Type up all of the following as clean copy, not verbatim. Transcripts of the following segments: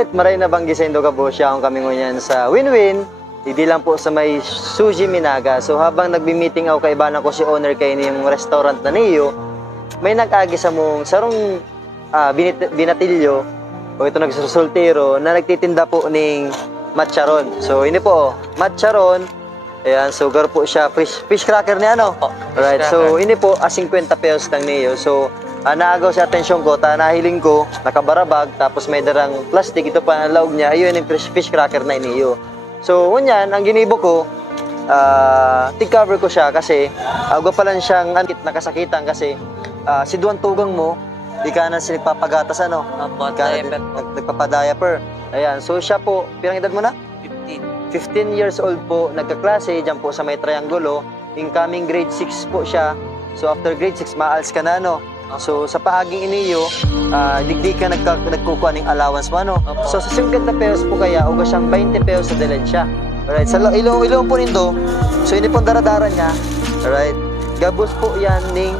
Alright, maray na banggi sa Indo Gabo siya kung kami ngunyan sa Win-Win. Hindi lang po sa may Sushi Minaga. So habang nagbi-meeting ako kay ibanan ko si owner kay yung restaurant na niyo, may nag-agi sa mong sarong binatilyo o ito nagsusultiro na nagtitinda po ng matcharon. So ini po, matcharon. Ayan, sugar po siya, fish cracker ni ano? Alright, so ini po, 50 pesos lang niyo. So naagaw sa atensyon ko, nahiling ko, nakabarabag, tapos may darang plastic, ito pa ang laog niya, ayun yung fish cracker na iniyo. So, ngunyan, ang ginibo ko, tig-cover ko siya kasi agwa pa lang siyang nakasakitan kasi si Duan Tugang mo, di ka na nagpapagatas ano? Nagpapadiaper. Ayan, so siya po, pirang edad mo na? 15 years old po, nagkaklase, dyan po sa may triangulo, incoming grade 6 po siya. So, after grade 6, maals ka na ano? So, sa paaging iniyo, digdi ka nagkukuha ng allowance mo, ano? So, sa 50 pesos po kaya, uga siyang 20 pesos sa dilensya. Alright, sa ilong po nindo, so ini pong daradara niya, alright, gabos po yan ng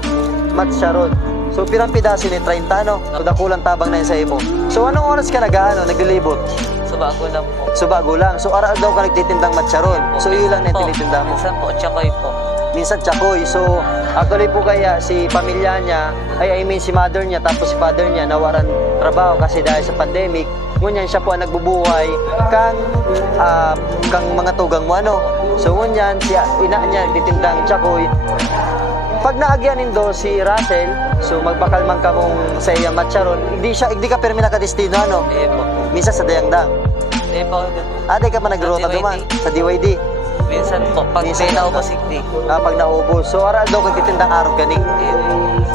matcharon. So, pirang pidasin ni 30, no? So, dakulang tabang na yun sa imo. So, anong oras ka naglilibot? Subago lang po. Subago lang. So, araw daw ka nagtitindang matcharon. So, yun lang na yung tinitinda mo. Minsan po, tsakoy po. Minsan tsakoy. So, actually po kaya si pamilya niya, si mother niya, tapos si father niya, nawaran trabaho kasi dahil sa pandemic. Ngunyan siya po ang nagbubuhay kang mga tugang mo, ano. So, ngunyan, si ina niya nagtitindang tsakoy. Pag naagyanin do si Russell, so magbakal man ka mong sa iyang matcharon, hindi ka permi nakadestino, ano? Po. Minsan sa Dayangdang. Po. Di ka pa nagrota duman sa DYD. Minsan po, pag may naubos sigdi. Pag naubos. So, aral daw kang titindang araw ganing.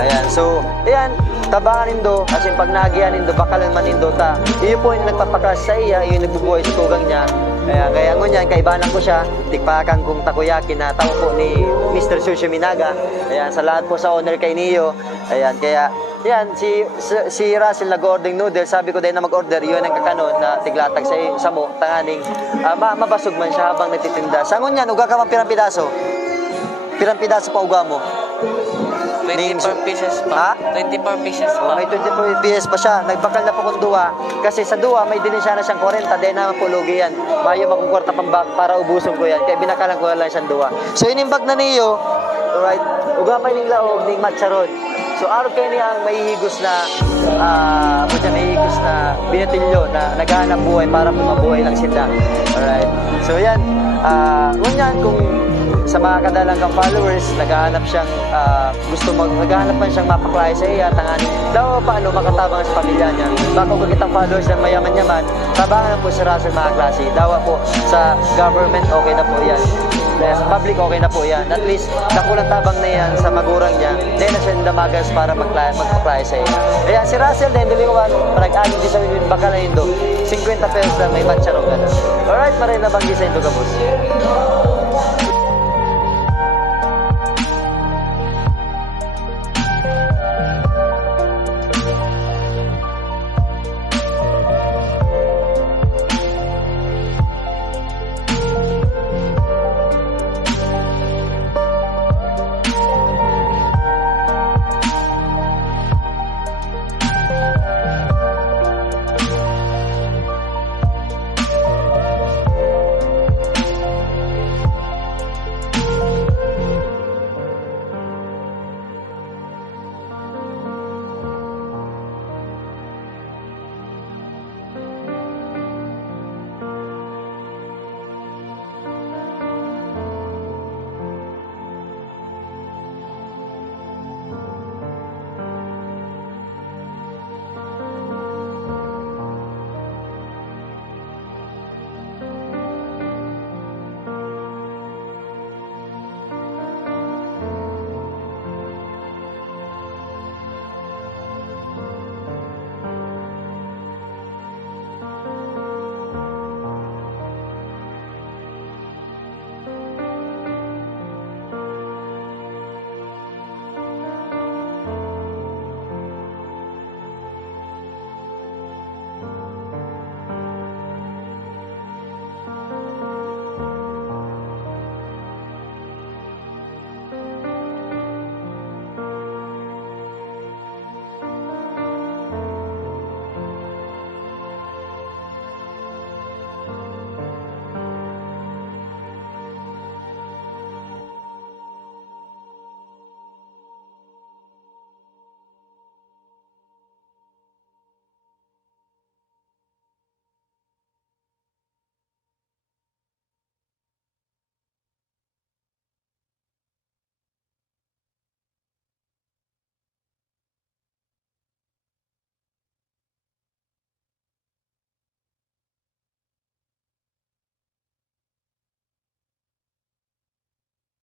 Ayan, so, ayan, tabanganin do, kasi pag naagyanin do, bakalan manin do ta. Iyo po yung nagpapakas sa iya, yung nagbubuhay sa tugang niya. Kaya ngunyan, kaibanan ko siya, tikpakan kong takoyaki na tao po ni Mr. Sushi Minaga. Ayan, sa lahat po sa owner kay Neo. Ayan, kaya, yan, si Russell nag-order noodles, sabi ko dahil na mag-order, yun ang kakanon na tiglatag sa mo, tanganing, mabasog man siya habang nagtitinda. Sa ngunyan, uga ka man pirang pidaso? Pirang pidaso pa uga mo? 24 pieces pa. 24 pieces pa. May 24 pieces pa siya. Nagbakal na po kung duwa. Kasi sa duwa, may dininsya na siyang 40. Dahil naman po lugi yan. Mayo makukwarta pang bag para ubuson ko yan. Kaya binakalan ko lang siyang duwa. So, inimbag na niyo. Alright. Uga pa yung laog, ng matcharon. So, araw kayo niya ang mahihigos na binatilyo na naghahanap buhay para mabuhay lang sila. Alright. So, yan. Ngunyan, kung sa mga kadalang kang followers, naghahanap siyang naghahanap man siyang mapaklay sa iya, tanganin daw paano makatabang sa pamilya niya. Baka kung kitang followers na mayaman-yaman, tabangan na po si Russell mga klase. Dawa po sa government, okay na po yan. Sa public, okay na po yan. At least, nakulang tabang na yan sa magurang niya. Dahil na siya damagas para magpaklay sa iya. Kaya si Russell, dahil diliwan, parag-aging di sa Win-Win, baka na yun do. 50 pesos lang may matcharong gano'n. Alright, maray na banggi sa Indo Gabos.